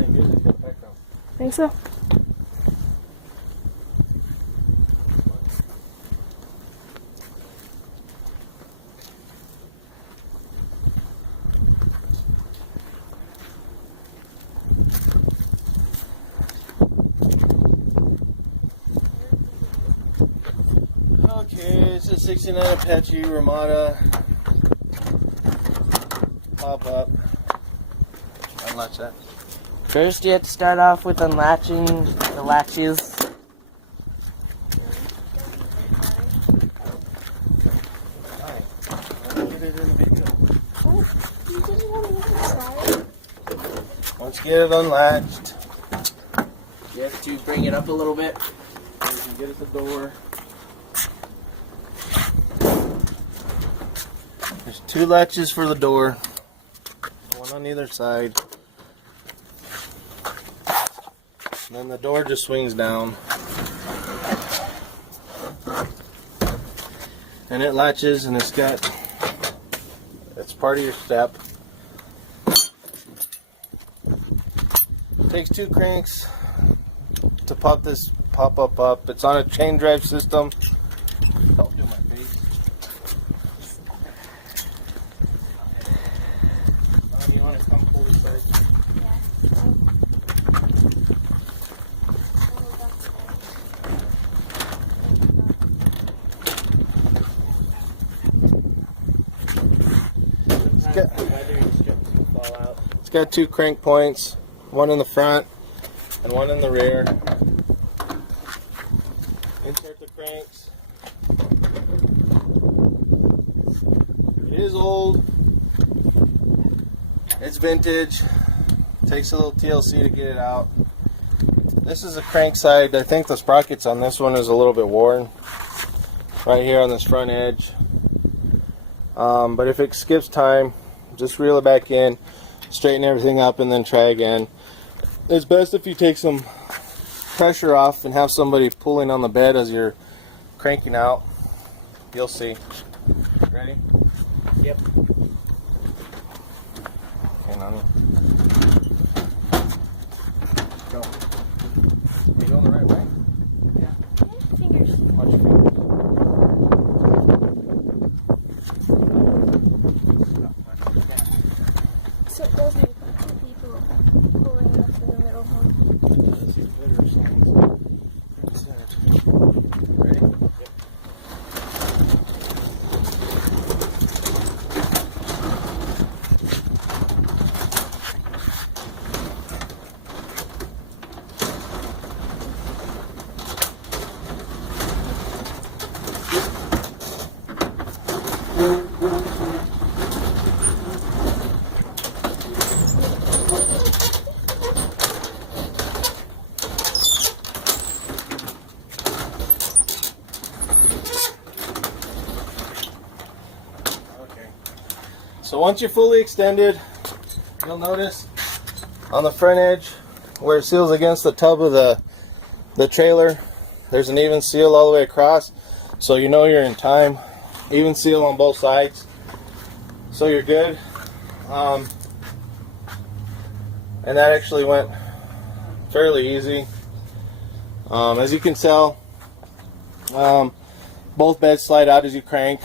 playing music in the background. Think so? Okay, it's a 69 Apache Ramada. Pop up. Unlatch that. First, you have to start off with unlatching the latches. Once you get it unlatched, You have to bring it up a little bit. you can get at the door. There's 2 latches for the door, one on either side. And then the door just swings down. And it latches, and it's part of your step. It takes 2 cranks to pop this pop-up. It's on a chain drive system. Don't do my face. You want to come pull this first? It's got 2 crank points, one in the front and one in the rear. Insert the cranks. It is old. It's vintage. Takes a little TLC to get it out. This is a crank side. I think the sprockets on this one is a little bit worn. Right here on this front edge. But if it skips time, just reel it back in, straighten everything up, and then try again. It's best if you take some pressure off and have somebody pulling on the bed as you're cranking out. You'll see. Ready? Yep. Okay, Nani. Go. Are you going the right way? Yeah. Fingers. Watch your fingers. So it does make 2 people pulling up in the middle home. Ready? Yep. So once you're fully extended, you'll notice on the front edge where it seals against the tub of the trailer, there's an even seal all the way across, so you know you're in time. Even seal on both sides, so you're good. And that actually went fairly easy. As you can tell, both beds slide out as you crank.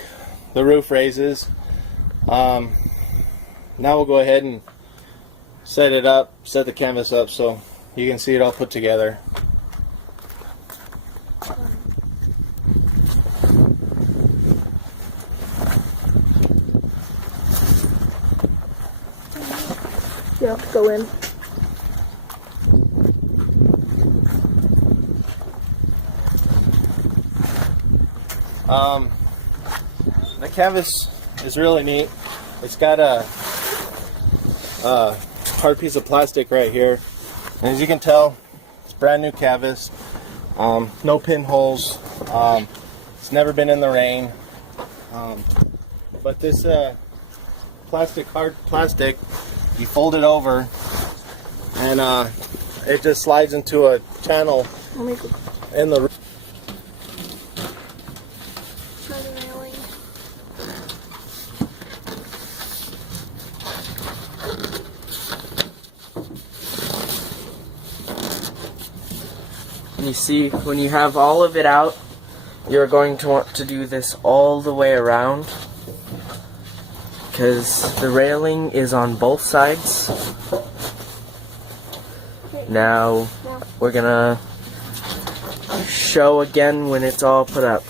The roof raises. Now we'll go ahead and set it up, set the canvas up so you can see it all put together. You have to go in. The canvas is really neat. It's got a hard piece of plastic right here, and as you can tell, it's brand new canvas. No pinholes. It's never been in the rain. But this hard plastic, you fold it over, and it just slides into a channel in the roof. Try the railing. You see, when you have all of it out, you're going to want to do this all the way around, because the railing is on both sides. Now, we're gonna show again when it's all put up.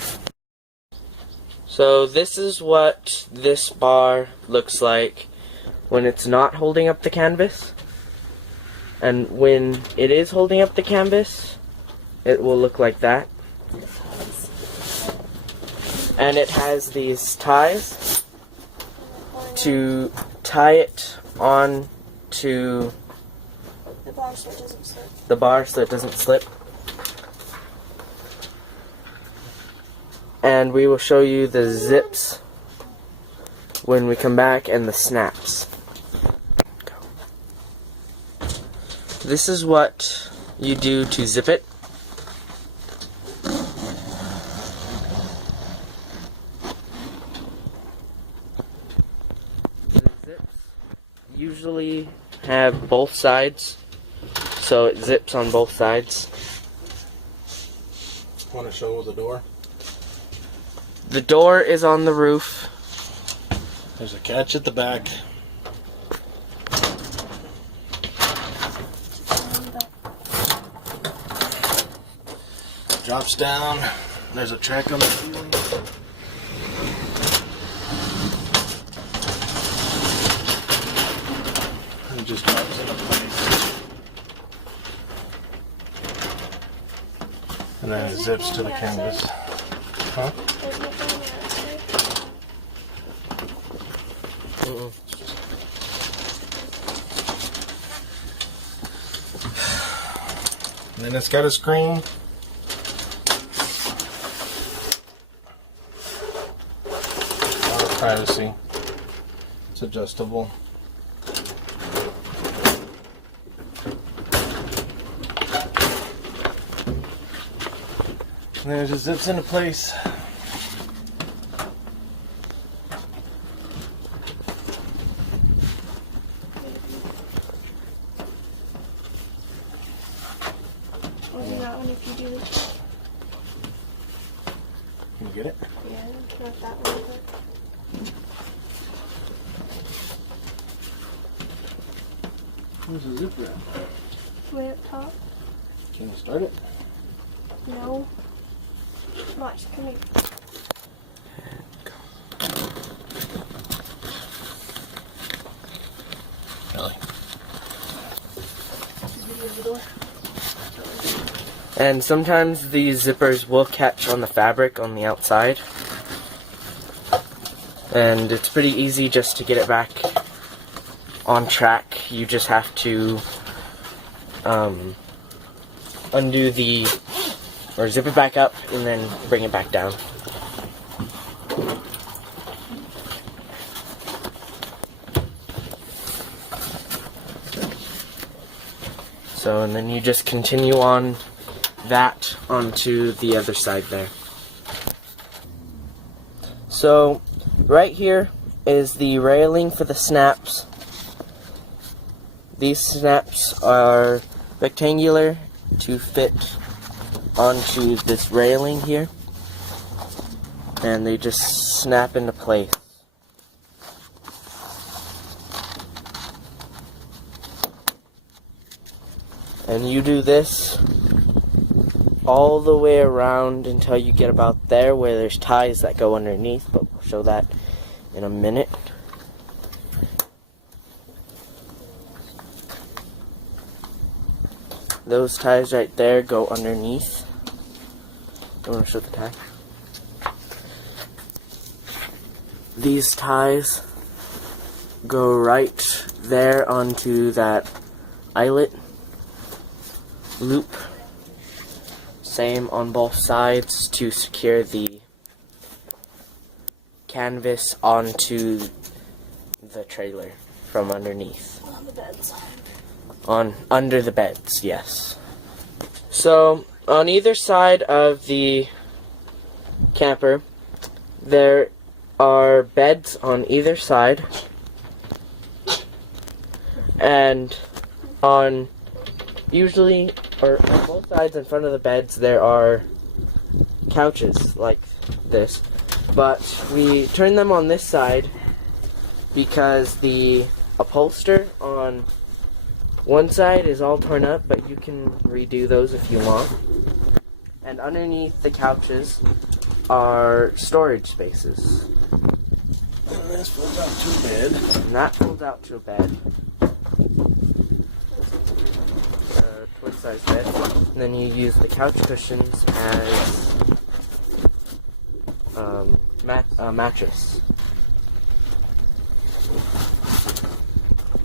So this is what this bar looks like when it's not holding up the canvas. And when it is holding up the canvas, it will look like that. And it has these ties to tie it on to the bar so it doesn't slip. the bar so it doesn't slip. And we will show you the zips when we come back and the snaps. This is what you do to zip it. The zips usually have both sides, so it zips on both sides. Want to show the door? The door is on the roof. There's a catch at the back. Drops down. There's a track on the ceiling. And it just drops into place. And then it zips to the canvas. Huh? There's nothing on the outside. And then it's got a screen. Privacy. It's adjustable. And then it just zips into place. Or do that one if you do this. Can you get it? Yeah, not that one. But Where's the zipper at? way up top. Can you start it? No. Watch, come here. Really? The door. And sometimes these zippers will catch on the fabric on the outside. And it's pretty easy just to get it back on track. You just have to undo the, or zip it back up and then bring it back down. So, and then you just continue on that onto the other side there. So, right here is the railing for the snaps. These snaps are rectangular to fit onto this railing here, and they just snap into place. And you do this all the way around until you get about there where there's ties that go underneath, but we'll show that in a minute. Those ties right there go underneath. You want to show the tie? These ties go right there onto that eyelet loop. Same on both sides to secure the canvas onto the trailer from underneath. On the beds. Under the beds, yes. So, on either side of the camper, there are beds on either side. And usually or on both sides in front of the beds there are couches like this, but we turn them on this side because the upholster on one side is all torn up, but you can redo those if you want. And underneath the couches are storage spaces. And this folds out to a bed. And that folds out to a bed. Twin size bed. And then you use the couch cushions as a mattress.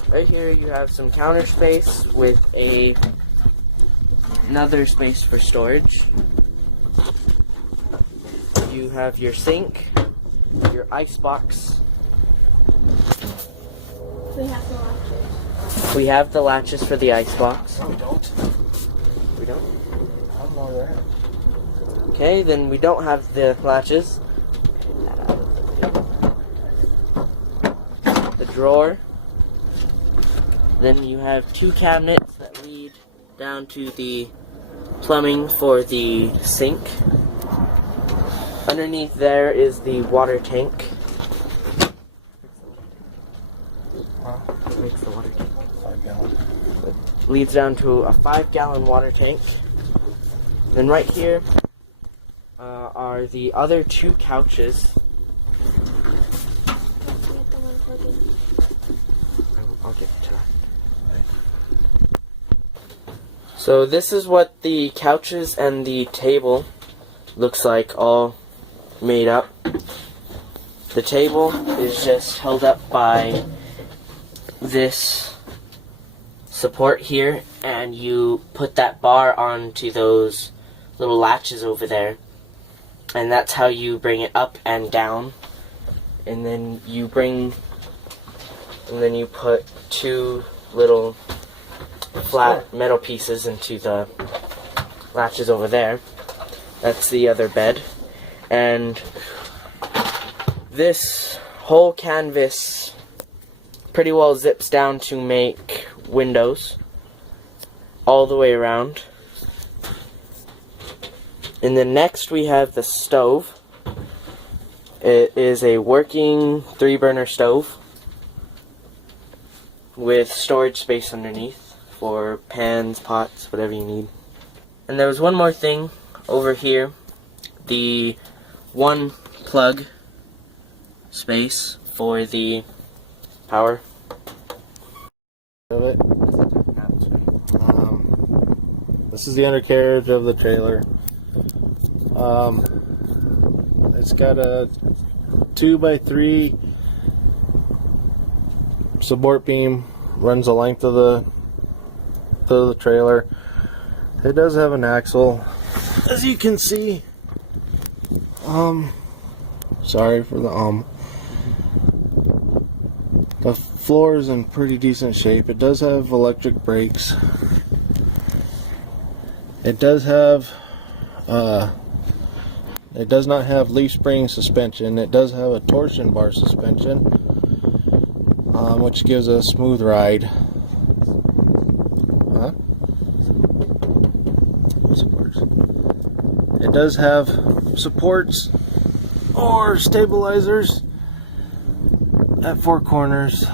Right here you have some counter space with another space for storage. You have your sink, your ice box. We have the latches. We have the latches for the ice box. No, we don't. We don't? I don't know that. Okay, then we don't have the latches. The drawer. Then you have two cabinets that lead down to the plumbing for the sink. Underneath there is the water tank. What makes the water tank? 5 gallon. It leads down to a 5-gallon water tank. Then right here are the other two couches. I'll get to that. So this is what the couches and the table looks like, all made up. The table is just held up by this support here, and you put that bar onto those little latches over there, and that's how you bring it up and down. And then you put two little flat metal pieces into the latches over there. That's the other bed. And this whole canvas pretty well zips down to make windows all the way around. And then next we have the stove. It is a working 3-burner stove with storage space underneath for pans, pots, whatever you need. And there was one more thing over here, the one plug space for the power. Of it. This is the undercarriage of the trailer. It's got a 2x3 support beam, runs the length of the trailer. It does have an axle, as you can see. Sorry for the The floor is in pretty decent shape. It does have electric brakes. It does have it does not have leaf spring suspension. It does have a torsion bar suspension, which gives a smooth ride. It does have supports or stabilizers at 4 corners,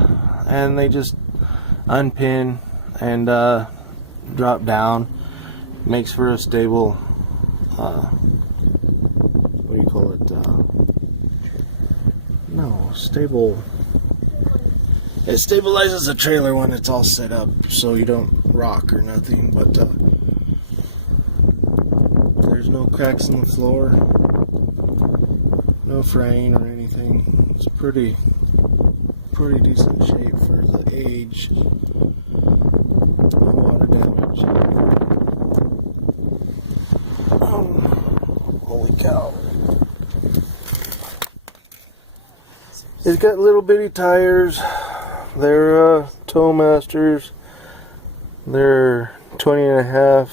and they just unpin and drop down. Makes for a stable, what do you call it? No, stable. It stabilizes the trailer when it's all set up, so you don't rock or nothing. But there's no cracks in the floor, no fraying or anything. It's pretty decent shape for the age. No water damage. Holy cow. It's got little bitty tires. They're Tow-Masters. They're 20.5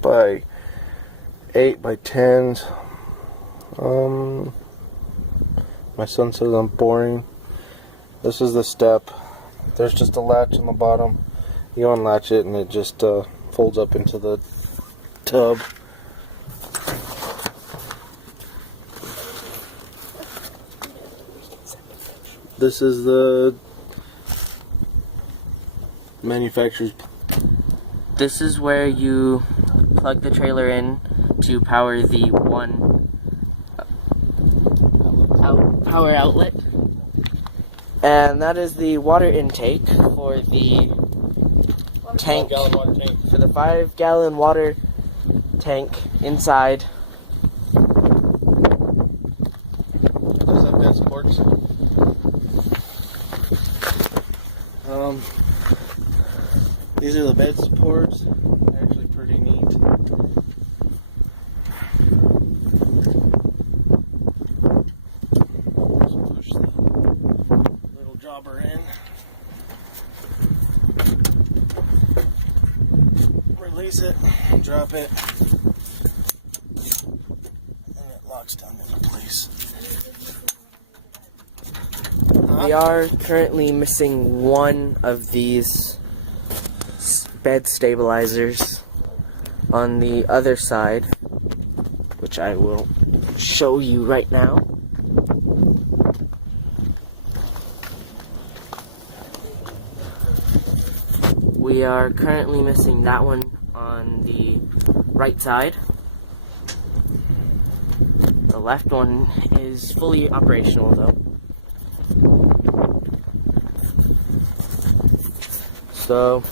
by 8 by 10s. My son says I'm boring. This is the step. There's just a latch on the bottom. You unlatch it and it just folds up into the tub. This is the manufacturer's. This is where you plug the trailer in to power the one power outlet. And that is the water intake for the tank, 5-gallon water tank. for the 5-gallon water tank inside. Those have bed supports. These are the bed supports. They're actually pretty neat. Just push the little jobber in. Release it, drop it, and it locks down into place. We are currently missing one of these bed stabilizers on the other side, which I will show you right now. We are currently missing that one on the right side. The left one is fully operational though. So